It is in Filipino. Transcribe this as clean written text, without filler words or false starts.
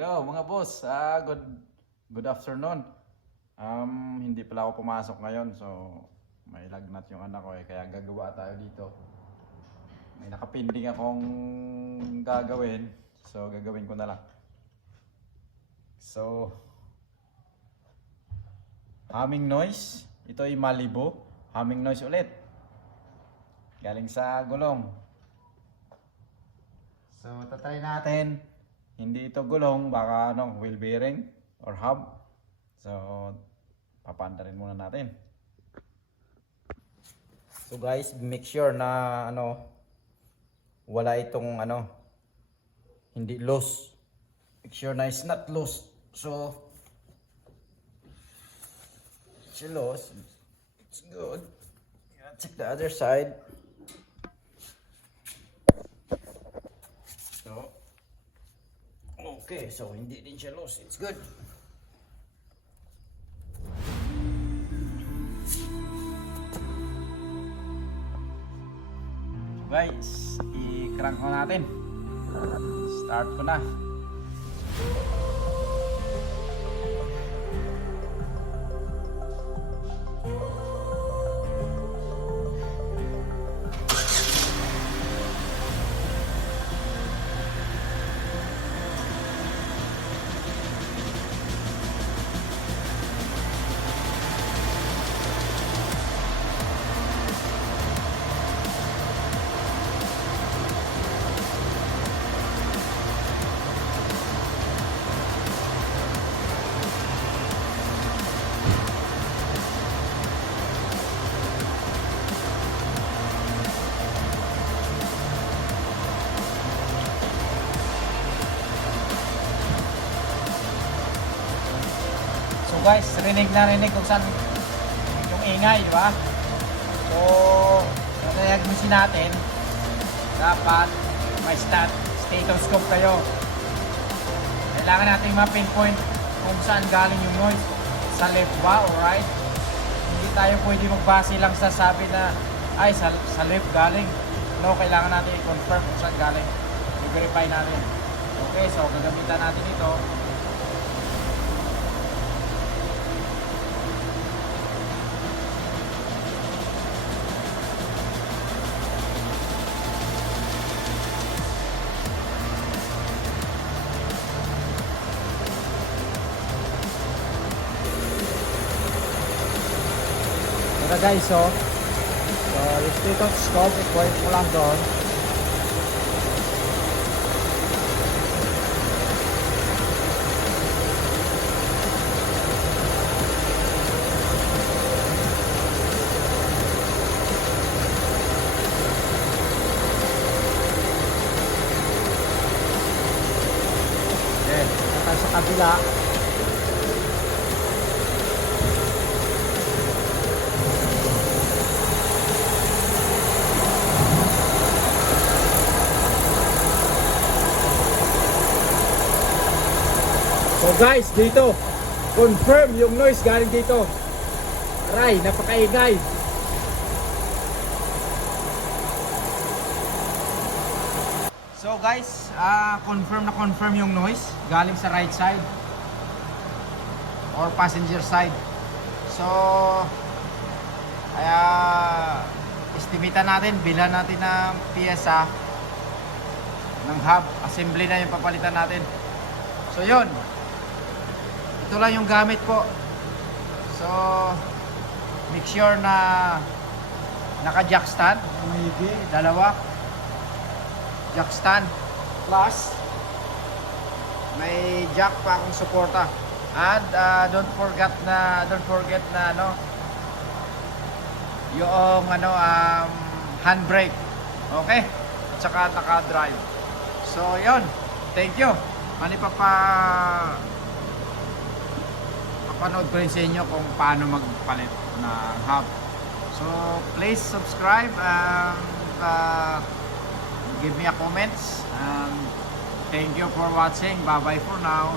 Hello mga boss, good afternoon. Hindi pala ako pumasok ngayon, so may lagnat yung anak ko kaya gagawa tayo dito. May nakapinding akong gagawin, so gagawin ko na lang. So, humming noise, ito ay Malibu, humming noise ulit. Galing sa gulong. So, tatry natin. Hindi ito gulong, baka wheel bearing or hub. So, papanda rin muna natin. So guys, make sure na wala itong hindi loose. Make sure na it's not loose. So, it's loose. It's good. Check the other side. So, okay, so hindi din siya loose. It's good. So guys, i-crank ko natin. Start ko na. So guys, rinig kung saan yung ingay, di ba? So, diagnosis natin, dapat may stethoscope kayo. Kailangan natin ma-pinpoint kung saan galing yung noise. Sa left ba o right? Hindi tayo pwede magbase lang sa sabi na ay sa left galing. No, kailangan natin i-confirm kung saan galing. I-verify natin. Okay, so gagamitan natin ito. Guys, so yung stethoscope, i-point mo lang doon. Okay, natin sa kabila. So guys, dito, confirm yung noise galing dito. Aray, napakaingay. So guys, confirm yung noise galing sa right side or passenger side. So, kaya estimatean natin, bilhan natin ng piyesa ng hub, assembly na yung papalitan natin. So yun, ito lang yung gamit ko. So, make sure na naka-jack stand. Maybe, dalawa. Jack stand. Plus, may jack pa akong suporta. And don't forget na yung handbrake. Okay? At saka naka-drive. So, yun. Thank you. Papanood ko rin sa inyo kung paano magpalit ng hub. So, please subscribe and give me a comments. And thank you for watching. Bye-bye for now.